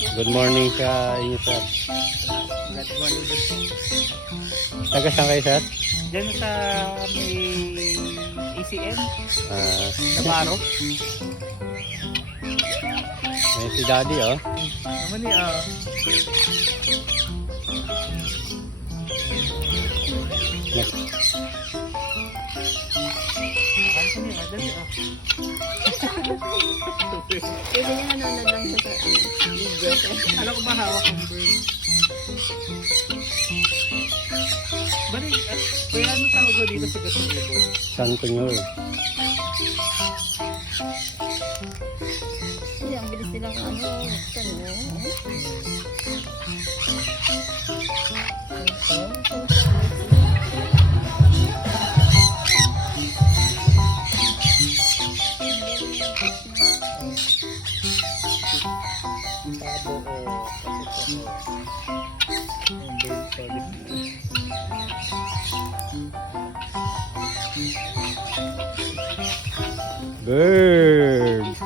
Good morning sa inyo, sir. Good morning din po. Taga saan kayo, sir? Diyan sa may ACN, Ah, Navarro. may si Daddy, oh. Naman eh, Kasi niya nanonood lang siya sa video. alam ko ba hawak ang bird? Balik, kaya ano tawag ko dito sa gatong ibon? San Kunyor. Kasi ang bilis nilang buksan mo. Tabo o kasi ko ang bird solid. Bird.